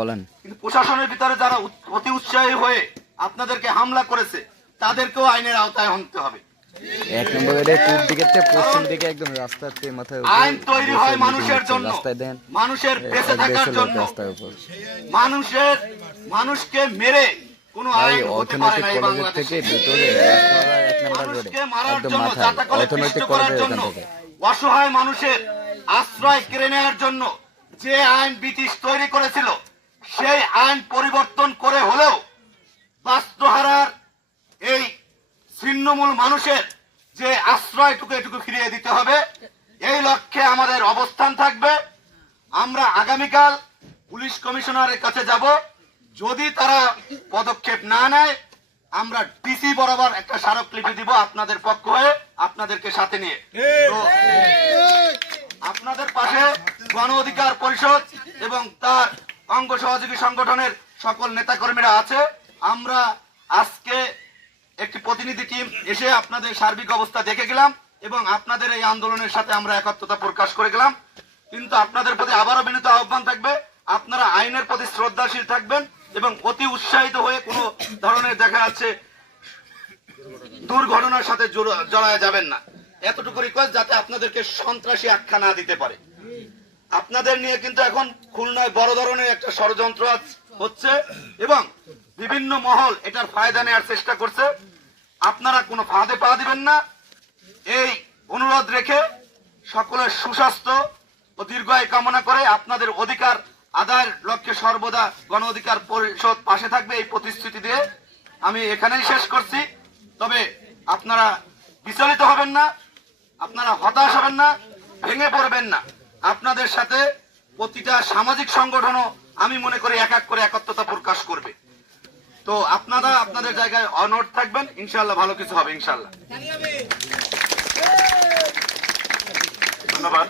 বলেন। কিন্তু প্রশাসনের ভিতরে যারা অতি উৎসাহী হয়ে আপনাদেরকে হামলা করেছে তাদেরকেও আইনের আওতায় আনতে হবে। এক নম্বর এটা পূর্ব দিকে থেকে পশ্চিম দিকে একদম রাস্তাতে মাথায় আইন তৈরি হয় মানুষের জন্য, রাস্তায় দেন, মানুষের বেঁচে থাকার জন্য। রাস্তার উপর মানুষকে মেরে কোনো আইন হতে পারে না এই বাংলাদেশে। থেকে ভিতরে এক নম্বর রোডে মানুষকে মারার একদম জন্য, মাথায় জাতাকলে অর্থনৈতিক পিষ্ট করার কলেজের জন্য, ওখান থেকে অসহায় মানুষের আশ্রয় কেড়ে নেওয়ার জন্য যে আইন ব্রিটিশ তৈরি করেছিল সেই আইন পরিবর্তন করে হলেও বাস্তুহারার এই ছিন্নমূল মানুষের যে আশ্রয়টুকু এটুকু ফিরিয়ে দিতে হবে, এই লক্ষ্যে আমাদের অবস্থান থাকবে। আমরা আগামীকাল পুলিশ কমিশনারের কাছে যাব। যদি তারা পদক্ষেপ না নেয় আমরা ডিসি বরাবর একটা স্মারকলিপি দিব আপনাদের পক্ষ হয়ে, আপনাদেরকে সাথে নিয়ে। তো আপনাদের পাশে গণ অধিকার পরিষদ এবং তার অঙ্গ সহযোগী সংগঠনের সকল নেতাকর্মীরা আছে। আমরা আজকে একটি প্রতিনিধি টিম এসে আপনাদের সার্বিক অবস্থা দেখে গেলাম এবং আপনাদের এই আন্দোলনের সাথে আমরা একত্রতা প্রকাশ করে গেলাম। কিন্তু আপনাদের প্রতি আবারও বিনীত আহ্বান থাকবে, আপনারা আইনের প্রতি শ্রদ্ধাশীল থাকবেন এবং অতি উৎসাহিত হয়ে কোনো ধরনের দেখা যাচ্ছে দুর্ঘটনার সাথে জড়ায় যাবেন না। এতটুকু রিকোয়েস্ট যাতে আপনাদেরকে সন্ত্রাসী আখ্যা না দিতে পারে। আপনাদের নিয়ে কিন্তু এখন খুলনায় বড় ধরনের একটা ষড়যন্ত্র হচ্ছে এবং বিভিন্ন মহল এটার ফায়দা নেওয়ার চেষ্টা করছে। আপনারা কোনো ফাঁদে পা দিবেন না, এই অনুরোধ রেখে সকলের সুস্বাস্থ্য ও দীর্ঘায়ু কামনা করে আপনাদের অধিকার আদায়ের লক্ষ্যে সর্বদা গণ অধিকার পরিষদ পাশে থাকবে এই প্রতিশ্রুতি দিয়ে আমি এখানেই শেষ করছি। তবে আপনারা বিচলিত হবেন না, আপনারা হতাশ হবেন না, ভেঙে পড়বেন না। আপনাদের সাথে প্রতিটা সামাজিক সংগঠনও আমি মনে করি এক এক করে একত্রতা প্রকাশ করবে। তো আপনারা আপনাদের জায়গায় অনড় থাকবেন, ইনশাআল্লাহ ভালো কিছু হবে ইনশাআল্লাহ। ধন্যবাদ।